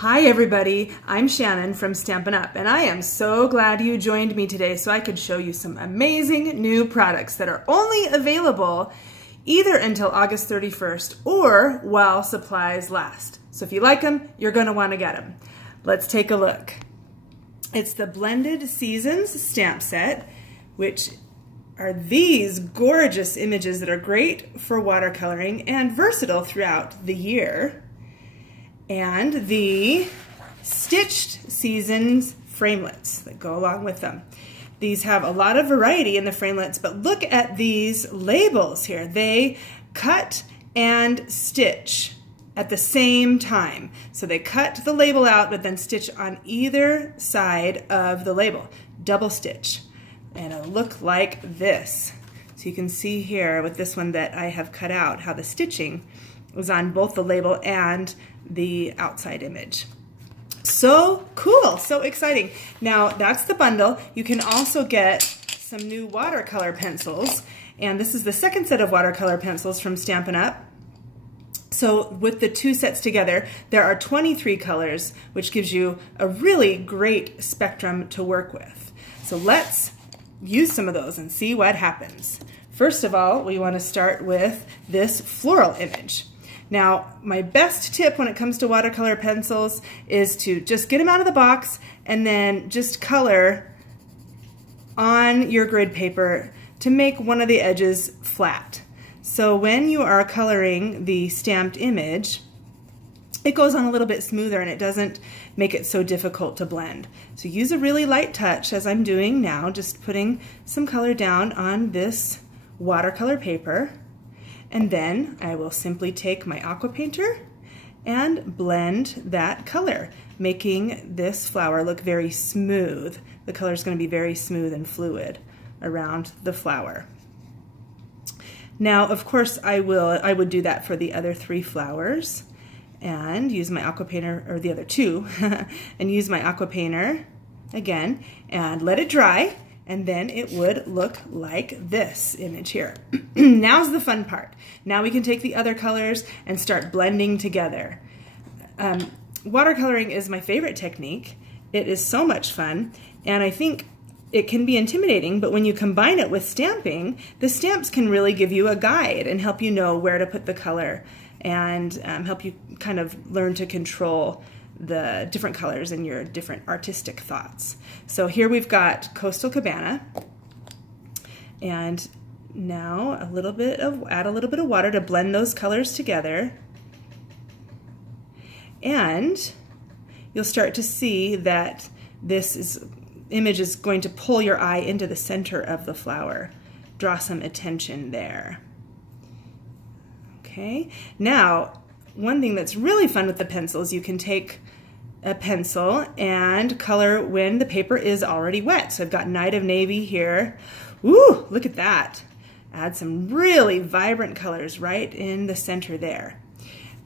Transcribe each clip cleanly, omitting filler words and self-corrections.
Hi everybody, I'm Shannon from Stampin' Up! And I am so glad you joined me today so I could show you some amazing new products that are only available either until August 31st or while supplies last. So if you like them, you're going to want to get them. Let's take a look. It's the Blended Seasons stamp set, which are these gorgeous images that are great for watercoloring and versatile throughout the year. And the Stitched Seasons framelits that go along with them. These have a lot of variety in the framelits, but look at these labels here. They cut and stitch at the same time. So they cut the label out, but then stitch on either side of the label. Double stitch. And it'll look like this. So you can see here with this one that I have cut out how the stitching was on both the label and the outside image. So cool, so exciting. Now that's the bundle. You can also get some new watercolor pencils, and this is the second set of watercolor pencils from Stampin' Up! So with the two sets together, there are 23 colors, which gives you a really great spectrum to work with. So let's use some of those and see what happens. First of all, we want to start with this floral image. Now, my best tip when it comes to watercolor pencils is to just get them out of the box and then just color on your grid paper to make one of the edges flat. So when you are coloring the stamped image, it goes on a little bit smoother and it doesn't make it so difficult to blend. So use a really light touch, as I'm doing now, just putting some color down on this watercolor paper. And then I will simply take my aqua painter and blend that color, making this flower look very smooth. The color is going to be very smooth and fluid around the flower. Now, of course, I would do that for the other three flowers and use my aqua painter, or the other two, and use my aqua painter again and let it dry. And then it would look like this image here. Now's the fun part. Now we can take the other colors and start blending together. Watercoloring is my favorite technique. It is so much fun, and I think it can be intimidating, but when you combine it with stamping, the stamps can really give you a guide and help you know where to put the color and help you kind of learn to control the different colors and your different artistic thoughts. So here we've got Coastal Cabana, and now add a little bit of water to blend those colors together, and you'll start to see that this image is going to pull your eye into the center of the flower. Draw some attention there. Okay, now one thing that's really fun with the pencils, you can take a pencil and color when the paper is already wet. So I've got Night of Navy here. Ooh, look at that. Add some really vibrant colors right in the center there.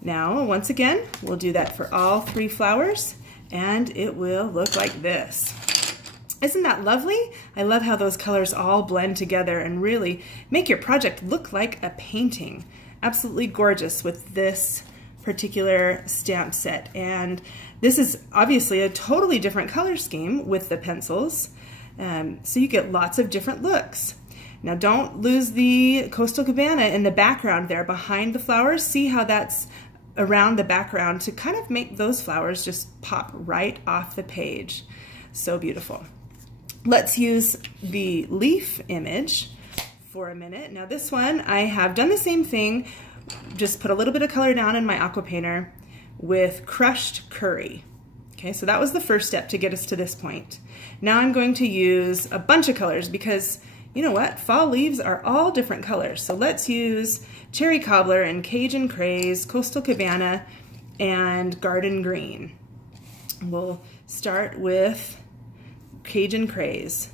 Now, once again, we'll do that for all three flowers, and it will look like this. Isn't that lovely? I love how those colors all blend together and really make your project look like a painting. Absolutely gorgeous with this particular stamp set. And this is obviously a totally different color scheme with the pencils, so you get lots of different looks. Now don't lose the Coastal Cabana in the background there behind the flowers. See how that's around the background to kind of make those flowers just pop right off the page. So beautiful. Let's use the leaf image for a minute. Now this one, I have done the same thing, just put a little bit of color down in my aqua painter with crushed curry. Okay, so that was the first step to get us to this point. Now I'm going to use a bunch of colors because, you know what, fall leaves are all different colors. So let's use Cherry Cobbler and Cajun Craze, Coastal Cabana, and Garden Green. We'll start with Cajun Craze.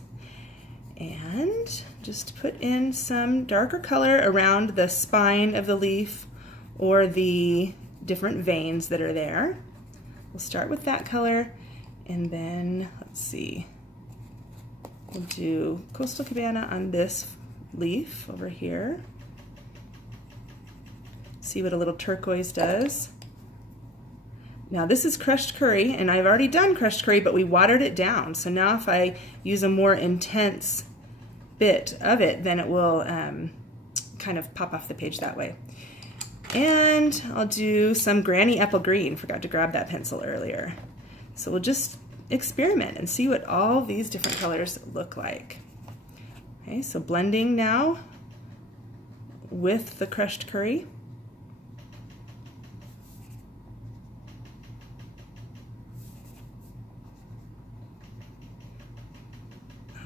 And just put in some darker color around the spine of the leaf or the different veins that are there. We'll start with that color, and then let's see, we'll do Coastal Cabana on this leaf over here. See what a little turquoise does. Now this is crushed curry, and I've already done crushed curry, but we watered it down. So now if I use a more intense bit of it, then it will kind of pop off the page that way. And I'll do some Granny Apple Green. Forgot to grab that pencil earlier. So we'll just experiment and see what all these different colors look like. Okay, so blending now with the crushed curry.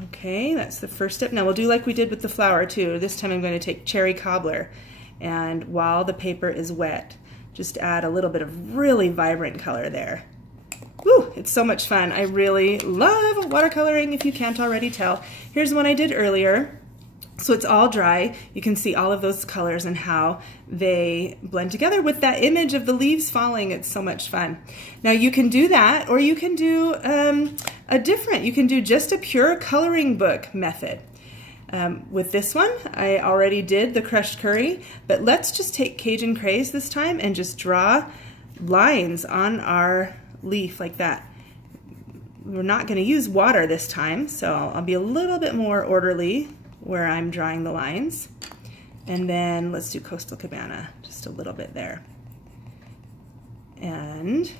Okay, that's the first step. Now we'll do like we did with the flower too. This time I'm going to take cherry cobbler, and while the paper is wet, just add a little bit of really vibrant color there. Woo, it's so much fun. I really love watercoloring, if you can't already tell. Here's one I did earlier. So it's all dry. You can see all of those colors and how they blend together with that image of the leaves falling. It's so much fun. Now you can do that, or you can do you can do just a pure coloring book method. With this one, I already did the crushed curry, but let's just take Cajun Craze this time and just draw lines on our leaf like that. We're not going to use water this time, so I'll be a little bit more orderly where I'm drawing the lines. And then let's do Coastal Cabana, just a little bit there. And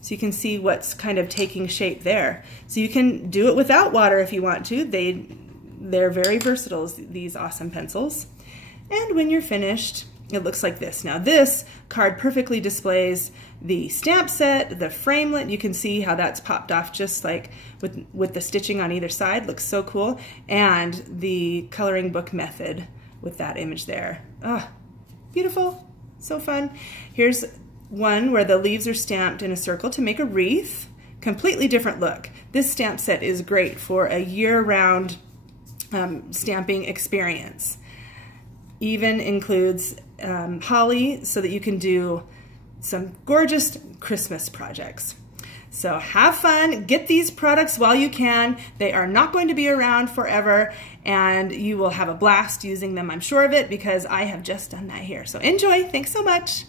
so you can see what's kind of taking shape there. So you can do it without water if you want to. They're very versatile, these awesome pencils. And when you're finished, it looks like this. Now this card perfectly displays the stamp set, the framelit. You can see how that's popped off just like with the stitching on either side. Looks so cool. And the coloring book method with that image there. Oh, beautiful. So fun. Here's one where the leaves are stamped in a circle to make a wreath. Completely different look. This stamp set is great for a year-round stamping experience. Even includes holly so that you can do some gorgeous Christmas projects. So have fun, get these products while you can. They are not going to be around forever, and you will have a blast using them, I'm sure of it, because I have just done that here. So enjoy, thanks so much.